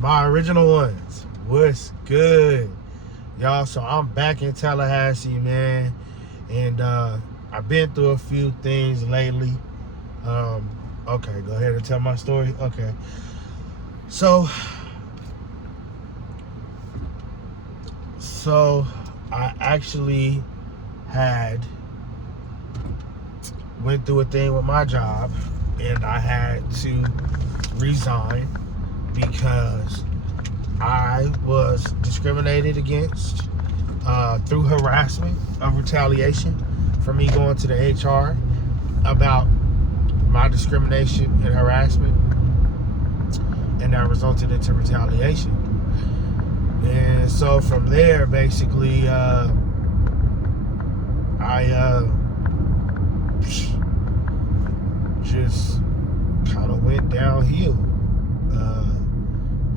My original ones, what's good, y'all? So I'm back in Tallahassee, man, and I've been through a few things lately. Okay, go ahead and tell my story. Okay, so I actually had went through a thing with my job, and I had to resign because I was discriminated against through harassment of retaliation for me going to the HR about my discrimination and harassment, and that resulted into retaliation. And so from there, basically, I just kind of went downhill.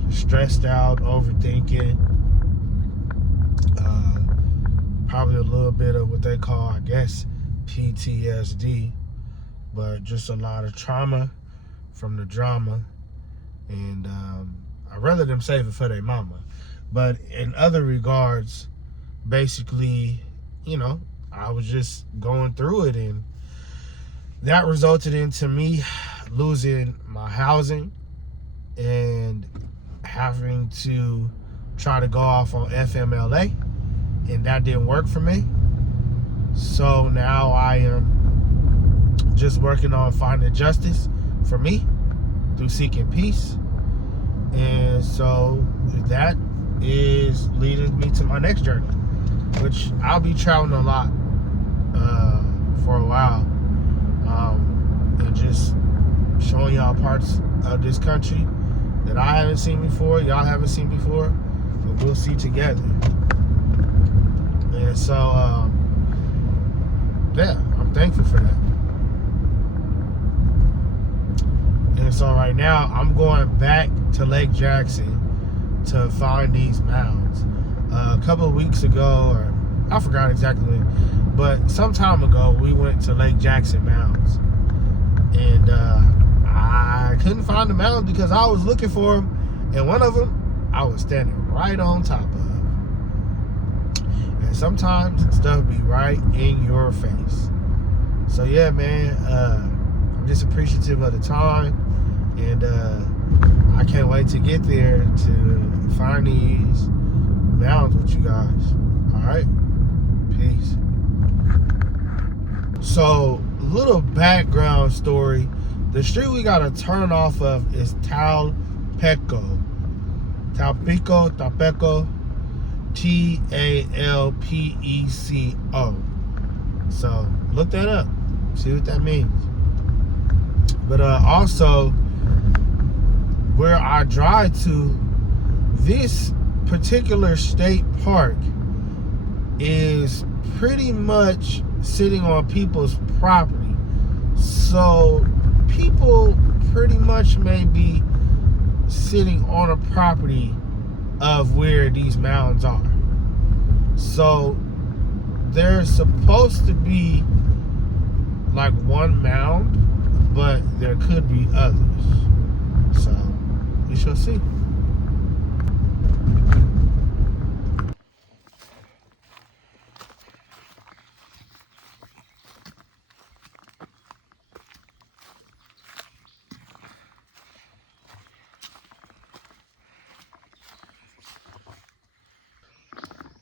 Stressed out, overthinking, probably a little bit of what they call, I guess, PTSD, but just a lot of trauma from the drama. And I'd rather them save it for their mama. But in other regards, basically, I was just going through it, and that resulted into me losing my housing and having to try to go off on FMLA, and that didn't work for me. So now I am just working on finding justice for me through seeking peace. And so that is leading me to my next journey, which I'll be traveling a lot for a while, and just showing y'all parts of this country that I haven't seen before, y'all haven't seen before, but we'll see together. And so, yeah, I'm thankful for that. And so right now, I'm going back to Lake Jackson to find these mounds. A couple of weeks ago, or I forgot exactly when, but some time ago, we went to Lake Jackson Mounds. And I couldn't find the mound because I was looking for them, and one of them I was standing right on top of. And sometimes stuff be right in your face. So yeah, man, I'm just appreciative of the time, and I can't wait to get there to find these mounds with you guys. All right, peace. So, little background story. The street we gotta turn off of is Talpeco, Talpeco, Talpeco. So look that up, see what that means. But also, where I drive to, this particular state park is pretty much sitting on people's property. So people pretty much may be sitting on a property of where these mounds are. So there's supposed to be like one mound, but there could be others. So we shall see.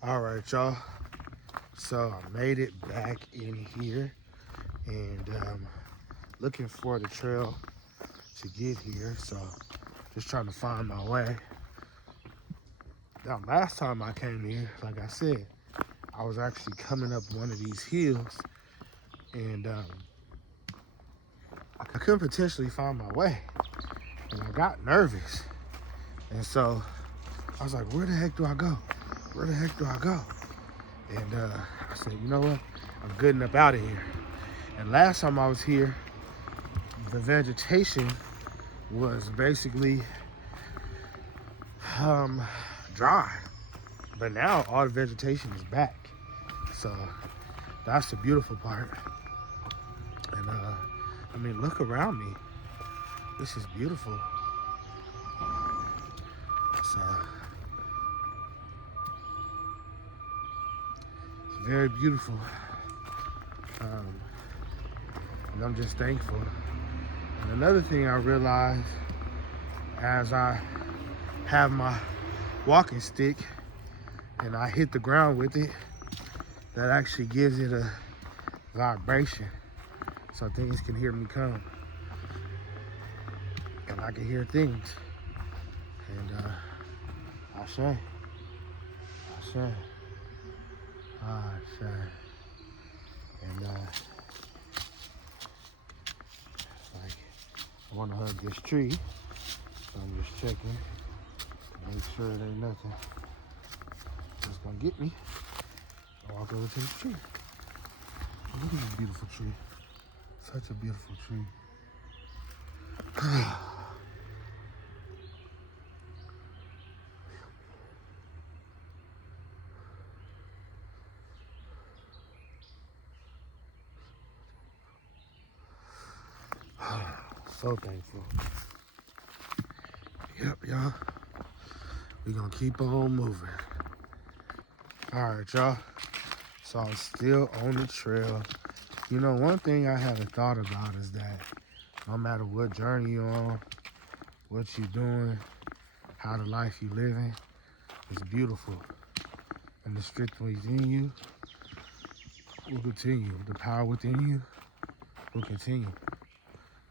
All right, y'all. So I made it back in here, and looking for the trail to get here. So just trying to find my way. Now, last time I came here, like I said, I was actually coming up one of these hills, and I could potentially find my way, and I got nervous. And so I was like, where the heck do I go? Where the heck do I go? And I said, you know what? I'm good enough out of here. And last time I was here, the vegetation was basically dry. But now all the vegetation is back. So that's the beautiful part. And I mean, look around me. This is beautiful. So it's very beautiful. And I'm just thankful. And another thing I realized as I have my walking stick and I hit the ground with it, that actually gives it a vibration. So things can hear me come. And I can hear things. And I say. And like I want to hug this tree, so I'm just checking, make sure it ain't nothing that's gonna get me. I walk over to the tree. Look at this beautiful tree. Such a beautiful tree. So thankful. Yep, y'all. We gonna keep on moving. All right, y'all. So I'm still on the trail. You know, one thing I haven't thought about is that no matter what journey you're on, what you're doing, how the life you're living, it's beautiful. And the strength within you will continue. The power within you will continue.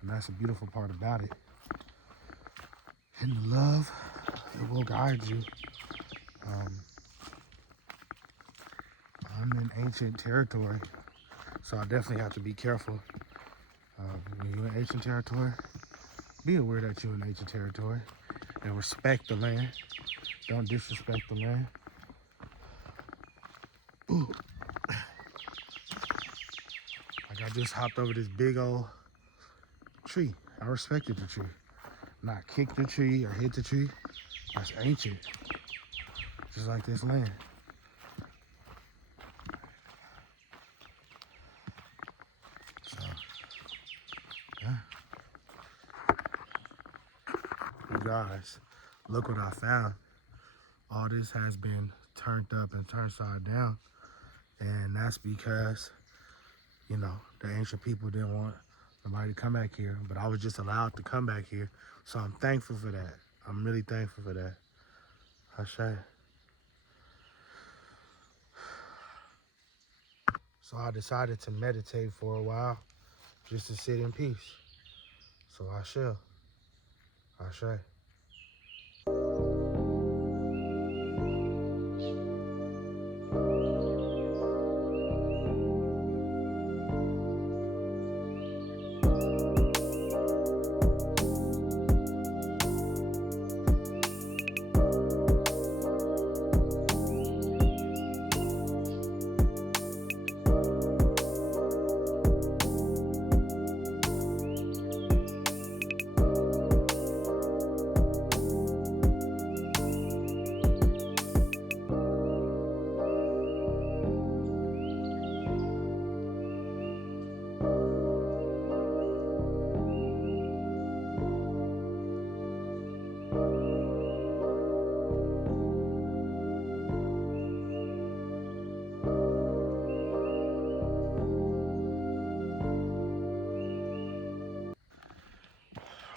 And that's a beautiful part about it. And the love, it will guide you. I'm in ancient territory, so I definitely have to be careful. When you're in ancient territory, be aware that you're in ancient territory and respect the land. Don't disrespect the land. Ooh. Like I just hopped over this big old tree. I respected the tree. Not kick the tree or hit the tree. That's ancient. Just like this land. So, yeah. You guys, look what I found. All this has been turned up and turned side down. And that's because, you know, the ancient people didn't want nobody to come back here. But I was just allowed to come back here. So I'm thankful for that. I'm really thankful for that. I say. So I decided to meditate for a while, just to sit in peace. So I shall. I say.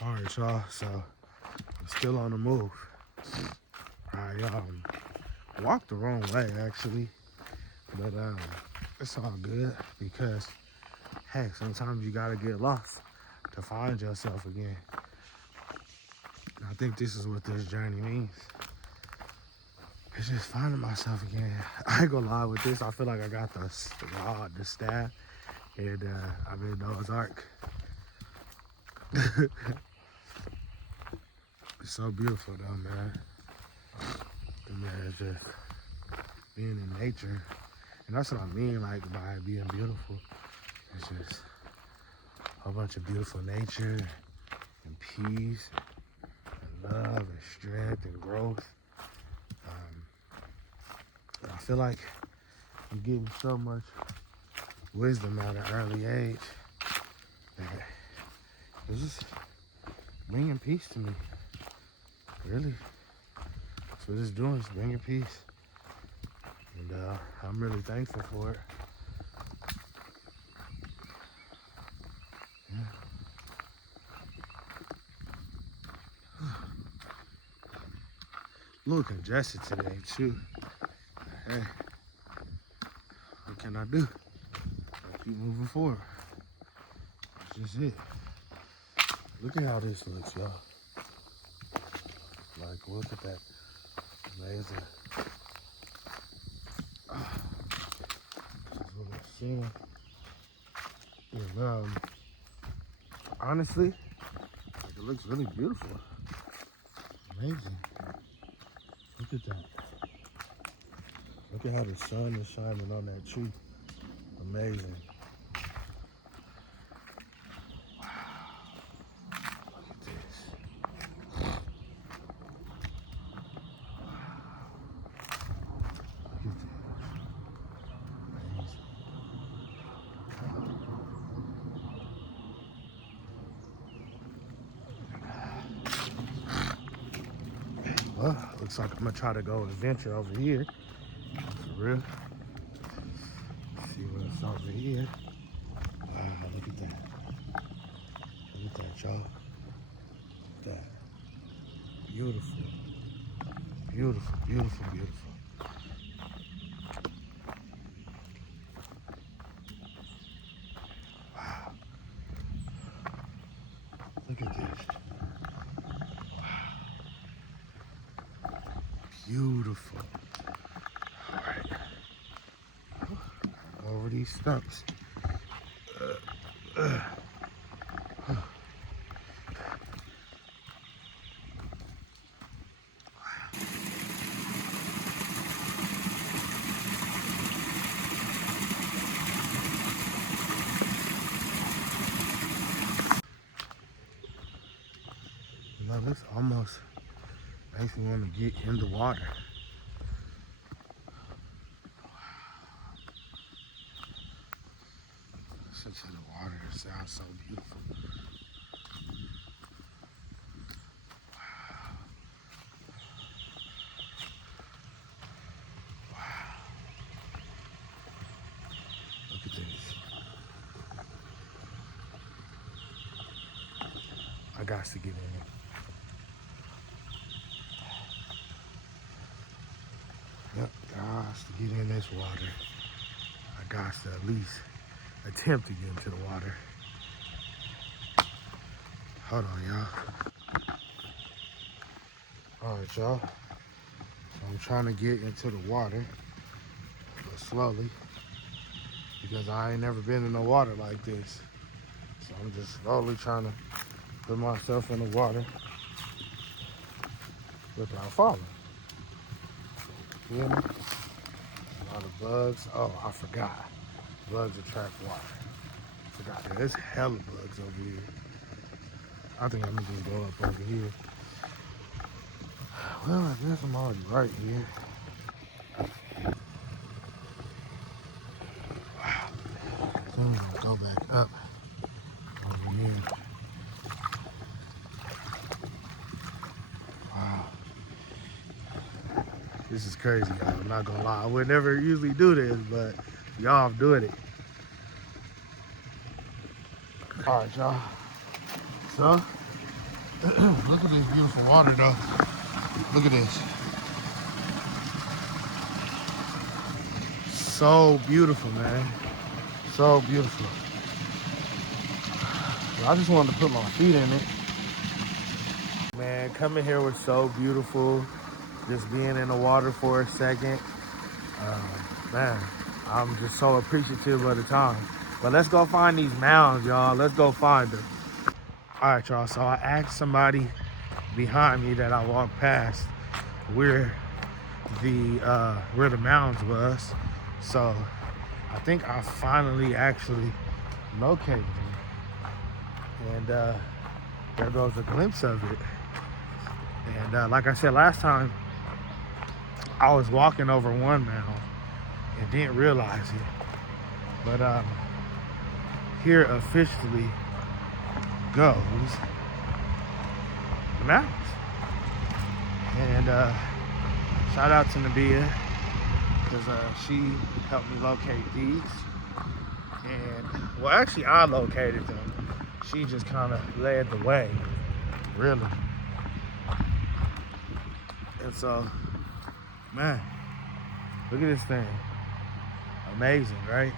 All right, y'all. So I'm still on the move. I walked the wrong way actually, but it's all good because heck, sometimes you gotta get lost to find yourself again. And I think this is what this journey means. It's just finding myself again. I ain't gonna lie with this. I feel like I got the rod, the staff, and I'm in Noah's Ark. It's so beautiful though, man. And man, it's just being in nature. And that's what I mean, like, by it being beautiful. It's just a whole bunch of beautiful nature and peace and love and strength and growth. And I feel like I'm getting so much wisdom at an early age that it's just bringing peace to me. Really. what it's doing. It's bringing peace. And I'm really thankful for it. Yeah. A little congested today too. Hey, what can I do? I'll keep moving forward. That's just it. Look at how this looks, y'all. Like, look at that. Amazing. Just what I'm seeing. And honestly, like, it looks really beautiful. Amazing. Look at that. Look at how the sun is shining on that tree. Amazing. Wow. Look at this. Look at this. Amazing. Well, looks like I'm gonna try to go adventure over here. For real. See what's over here. Wow, look at that. Look at that, y'all. Look at that. Beautiful. Beautiful, beautiful, beautiful. Wow. Look at this. Wow. Beautiful. All right. Over these stumps. You know, this almost makes me want to get in the water. Listen to the water. It sounds so beautiful. Wow. Wow. Look at this. I got to get in it. Yep, got to get in this water. I got to at least attempt to get into the water. Hold on, y'all. All right, y'all. So I'm trying to get into the water, but slowly, because I ain't never been in the water like this. So I'm just slowly trying to put myself in the water without falling. You hear me? A lot of bugs. Oh, I forgot. Bugs attract water. Forgot that. There's hella bugs over here. I think I'm gonna just go up over here. Well, I guess I'm already right here. Wow. So I'm gonna go back up over here. Wow. This is crazy, y'all. I'm not gonna lie. I would never usually do this, but y'all, I'm doing it. All right, y'all. So, look at this beautiful water, though. Look at this. So beautiful, man. So beautiful. I just wanted to put my feet in it. Man, coming here was so beautiful. Just being in the water for a second. Man, I'm just so appreciative of the time. But let's go find these mounds, y'all. Let's go find them. All right, y'all. So I asked somebody behind me that I walked past where the mounds was. So I think I finally actually located them. And there goes a glimpse of it. And like I said last time, I was walking over one mound and didn't realize it. But here officially goes the mountains. And Shout out to Nabia, because she helped me locate these. And, well, actually, I located them. She just kind of led the way, really. And so, man, look at this thing. Amazing, right?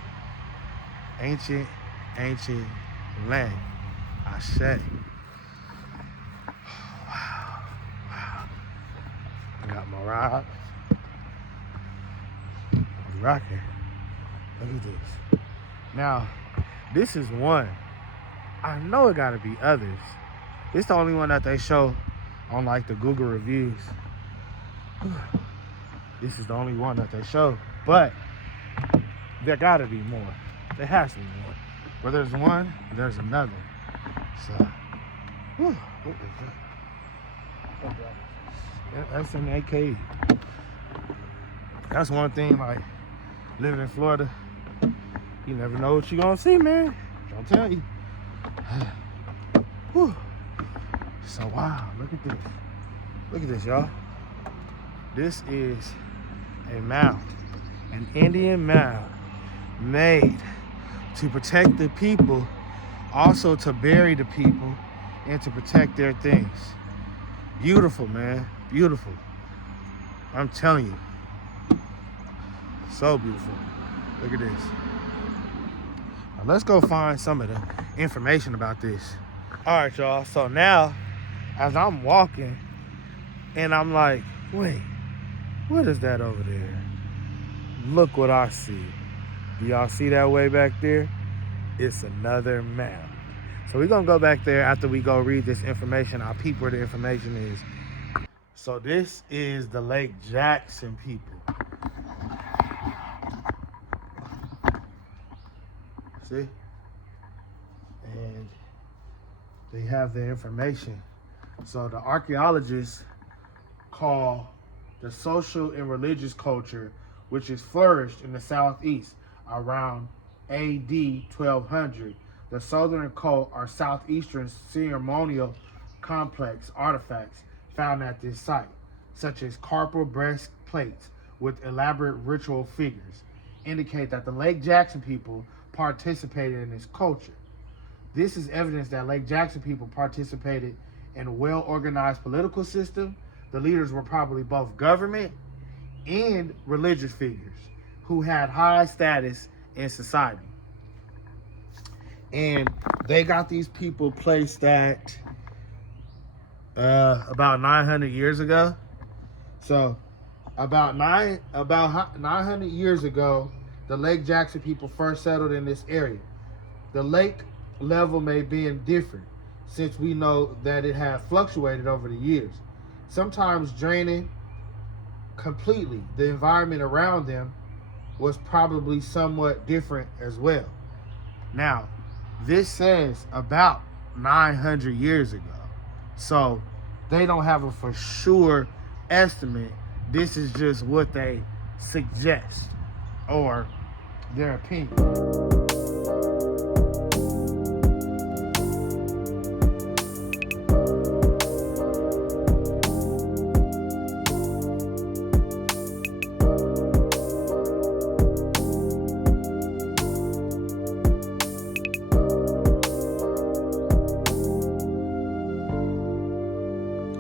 Ancient land. Ashe. Wow. I got my rod. I'm rocking. Look at this. Now, this is one. I know it gotta be others. It's the only one that they show on like the Google reviews. This is the only one that they show, but there gotta be more. There has to be more. Where there's one, there's another. So, what is that? Yeah, that's an AKE. That's one thing, like, living in Florida, you never know what you're gonna see, man. Don't tell you. Whew. So, wow, look at this. Look at this, y'all. This is a mound, an Indian mound made to protect the people, also to bury the people, and to protect their things. Beautiful, man. Beautiful. I'm telling you. So beautiful. Look at this. Now let's go find some of the information about this. All right, y'all. So now, as I'm walking, and I'm like, wait, what is that over there? Look what I see. Do y'all see that way back there? It's another mound. So we're gonna go back there after we go read this information. I'll peep where the information is. So this is the Lake Jackson people. See? And they have the information. So the archaeologists call the social and religious culture which has flourished in the Southeast around AD 1200. The Southern occult or Southeastern Ceremonial Complex artifacts found at this site, such as carpal breastplates with elaborate ritual figures, indicate that the Lake Jackson people participated in this culture. This is evidence that Lake Jackson people participated in a well-organized political system. The leaders were probably both government and religious figures who had high status in society. And they got these people placed at about 900 years ago. So about 900 years ago, the Lake Jackson people first settled in this area. The lake level may be different, since we know that it had fluctuated over the years, sometimes draining completely. The environment around them was probably somewhat different as well. Now, this says about 900 years ago, so they don't have a for sure estimate. This is just what they suggest or their opinion.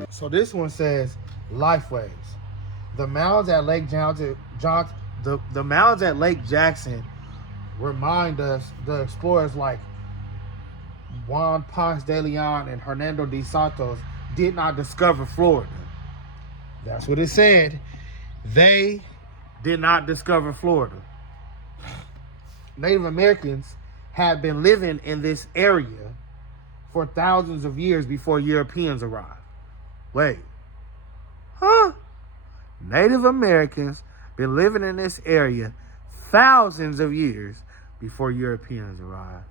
So this one says lifeways. The mounds at Lake Jackson, the mounds at Lake Jackson remind us, the explorers like Juan Ponce de Leon and Hernando de Santos did not discover Florida. That's what it said. They did not discover Florida. Native Americans had been living in this area for thousands of years before Europeans arrived. Wait. Huh? Native Americans been living in this area thousands of years before Europeans arrived.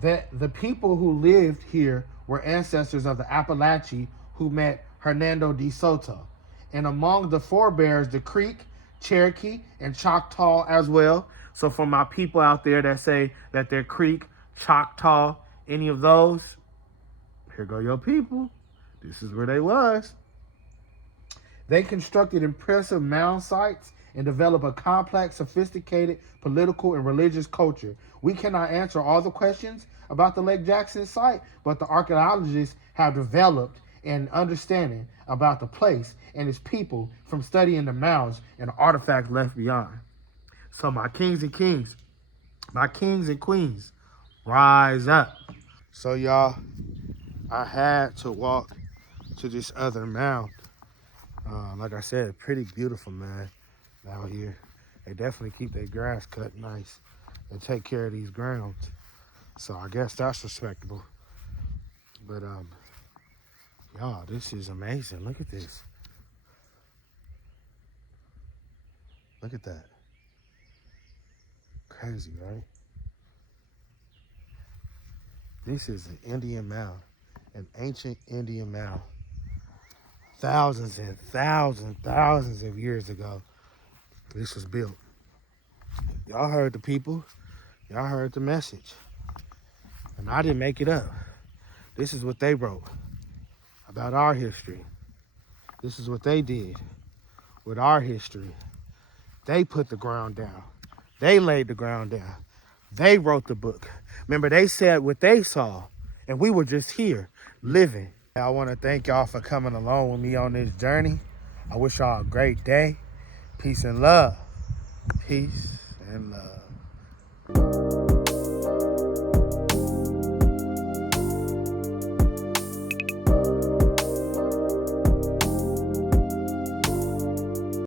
The people who lived here were ancestors of the Appalachians who met Hernando de Soto. And among the forebears, the Creek, Cherokee, and Choctaw as well. So for my people out there that say that they're Creek, Choctaw, any of those, here go your people. This is where they was. They constructed impressive mound sites and developed a complex, sophisticated political and religious culture. We cannot answer all the questions about the Lake Jackson site, but the archaeologists have developed an understanding about the place and its people from studying the mounds and artifacts left behind. So my kings and queens, rise up. So y'all, I had to walk to this other mound. Like I said, pretty beautiful, man, out here. They definitely keep their grass cut nice and take care of these grounds. So I guess that's respectable. But y'all, this is amazing. Look at this. Look at that. Crazy, right? This is an Indian mound, an ancient Indian mound. Thousands and thousands of years ago, this was built. Y'all heard the people. Y'all heard the message. And I didn't make it up. This is what they wrote about our history. This is what they did with our history. They put the ground down. They laid the ground down. They wrote the book. Remember, they said what they saw, and we were just here living. I want to thank y'all for coming along with me on this journey. I wish y'all a great day. Peace and love. Peace and love.